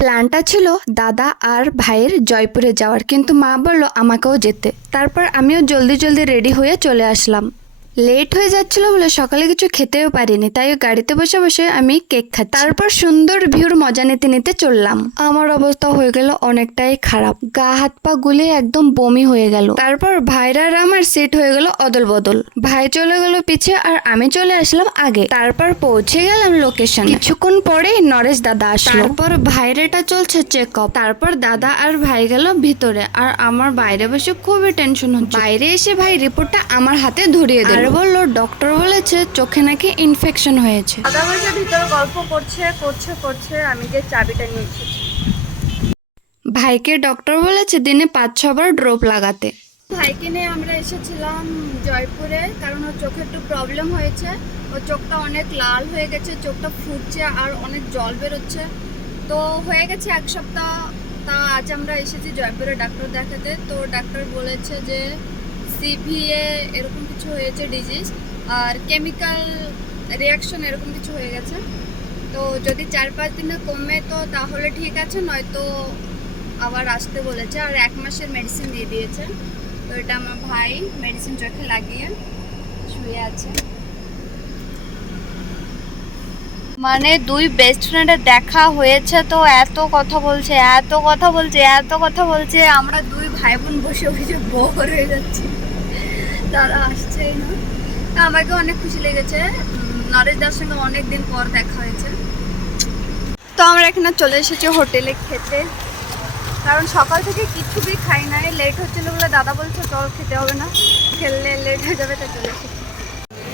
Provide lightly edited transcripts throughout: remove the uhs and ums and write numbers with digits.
প্ল্যানটা ছিল দাদা আর ভাইয়ের জয়পুরে যাওয়ার, কিন্তু মা বলল আমাকেও যেতে। তারপর আমিও জলদি জলদি রেডি হয়ে চলে আসলাম। লেট হয়ে যাচ্ছিল বলে সকালে কিছু খেতেও পারিনি, তাই গাড়িতে বসে বসে আমি কেক খাচ্ছি। তারপর সুন্দর ভিউর মজা নিতে নিতে চললাম। আমার অবস্থা হয়ে গেল অনেকটাই খারাপ, গা হাত পা গুলে একদম বমি হয়ে গেল। তারপর ভাইরা আর আমার সিট হয়ে গেল অদল বদল। ভাই চলে গেল পিছে আর আমি চলে আসলাম আগে। তারপর পৌঁছে গেলাম লোকেশন। কিছুক্ষণ পরেই নরেশ দাদা আসলো। তারপর ভাইয়ের এটা চলছে চেক আপ। তারপর দাদা আর ভাই গেল ভিতরে, আর আমার বাইরে বসে খুবই টেনশন হচ্ছে। বাইরে এসে ভাই রিপোর্টটা আমার হাতে ধরিয়ে দিল। বললো ডক্টর বলেছে চোখে নাকি ইনফেকশন হয়েছে। দাদা বসে ভিতরে গল্প করছে করছে করছে, আমি যে চাবিটা নিয়ে এসেছি। ভাইকে ডক্টর বলেছে দিনে 5-6 বার ড্রপ লাগাতে। ভাইকে নিয়ে আমরা এসেছিলাম জয়পুরে, কারণ ওর চোখে একটু প্রবলেম হয়েছে। ওর চোখটা অনেক লাল হয়ে গেছে, চোখটা ফুটছে আর অনেক জল বেরোচ্ছে। তো হয়ে গেছে 1 সপ্তাহ। তা আজ আমরা এসেছি জয়পুরে ডাক্তার দেখাতে। তো ডাক্তার বলেছে যে সিভিএ এরকম কিছু হয়েছে ডিজিজ, আর কেমিক্যাল রিয়াকশন এরকম কিছু হয়ে গেছে। তো যদি 4-5 দিনে কমে তো তাহলে ঠিক আছে, নয়তো আবার আসতে বলেছে। আর 1 মাসের মেডিসিন দিয়ে দিয়েছে। তো এটা আমার ভাই মেডিসিন চোখে লাগিয়ে শুয়ে আছে। মানে দুই বেস্ট ফ্রেন্ডের দেখা হয়েছে, তো এত কথা বলছে এত কথা বলছে এত কথা বলছে, আমরা দুই ভাই বোন বসে বসে বোর হয়ে যাচ্ছি, তারা আসছেই না। আমাকে অনেক খুশি লেগেছে, নরেশ দার সঙ্গে অনেকদিন পর দেখা হয়েছে। তো আমরা এখানে চলে এসেছি হোটেলে খেতে, কারণ সকাল থেকে কিছুই খাই নাই। লেট হচ্ছিল বলে দাদা বলছে চল খেতে হবে না, খেললে লেট হয়ে যাবে, তাই চলে এসেছি।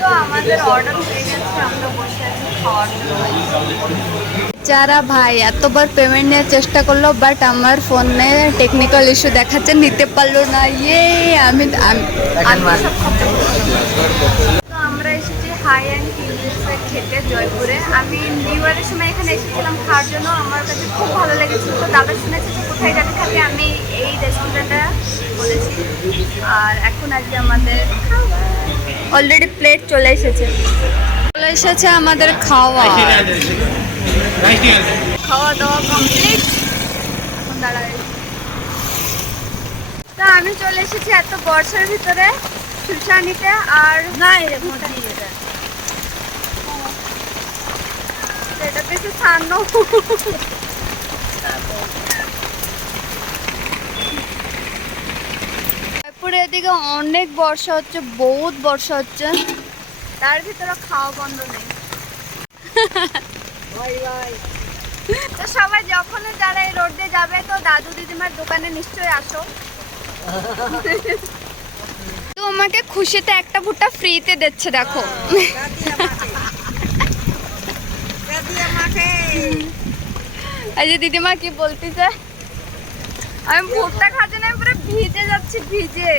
তো আমাদের অর্ডার হয়ে গেছে, আমরা বসে আছি খাওয়ার জন্য। যারা ভাই এতবার পেমেন্ট নেওয়ার চেষ্টা করলো, বাট আমার ফোনে টেকনিক্যাল ইস্যু দেখাচ্ছে, নিতে পারলো না। আমি সব খরচা করলাম। তো আমরা এসেছি হাই অ্যান্ড হিলসে খেতে জয়পুরে। আমি নিউ ইয়ারের সময় এখানে এসেছিলাম খাওয়ার জন্য, আমার কাছে খুব ভালো লেগেছিল। তো দাদা শুনেছে যে কোথায় যাবে খাতে, আমি এই রেস্টুরেন্টটা বলেছি। আর এখন আজকে আমাদের অলরেডি প্লেট চলে এসেছে আমাদের খাওয়া দাওয়া কমপ্লিট। এখন দাঁড়াই। তা আমি চলে এসেছি এত বর্ষার ভিতরে সুলসানিতে। আর এটা বেশি ছাড়নো। জয়পুরে এদিকে অনেক বর্ষা হচ্ছে, বহুত বর্ষা হচ্ছে, তার ভিতরে খাওয়া বন্ধ নেই। তো সবাই যখনই যারা এই রোড দিয়ে যাবে, তো দাদু দিদিমার দোকানে নিশ্চয়ই আসো। তো আমাকে খুশিতে একটা ভুট্টা ফ্রিতে দিচ্ছে, দেখো। এই যে দিদিমা কি বলতেছে, আমি ভুট্টা খাচ্ছি না, পুরো ভিজে যাচ্ছি, ভিজে।